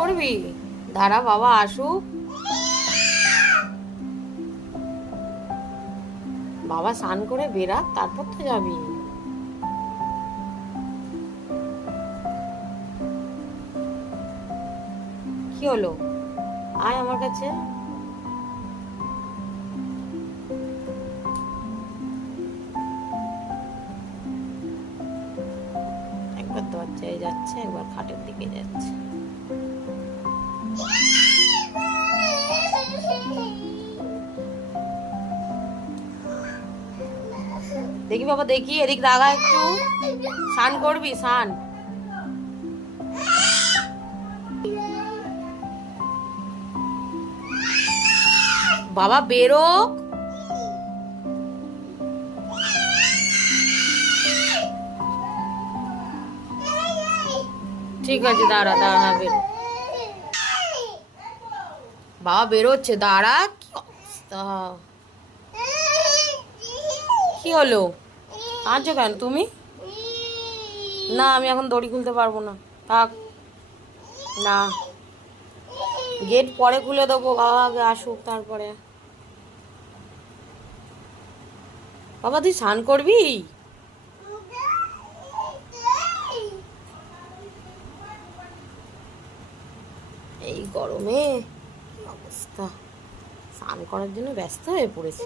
করবি? দাঁড়া বাবা আসুক, বাবা স্নান করে বেরাক, তারপর তো যাবি। কি হলো? আয় আমার কাছে। একবার দরজায় যাচ্ছে, একবার খাটের দিকে যাচ্ছে। দেখি বাবা, দেখি এদিক দাগা একটু। স্নান করবি? স্নান বাবা বেরো। ঠিক আছে, দাঁড়া দাঁড়া, বেরো বাবা, বেরোচ্ছে, দাঁড়া। কি অবস্থা! কি হলো? কাঁদছো কেন তুমি? না, আমি এখন দড়ি খুলতে পারবো না, থাক। না, গেট পরে খুলে দেবো, বাবা আগে আসুক তারপরে। বাবা তুই স্নান করবি? এই গরমে কি অবস্থা! স্নান করার জন্য ব্যস্ত হয়ে পড়েছে।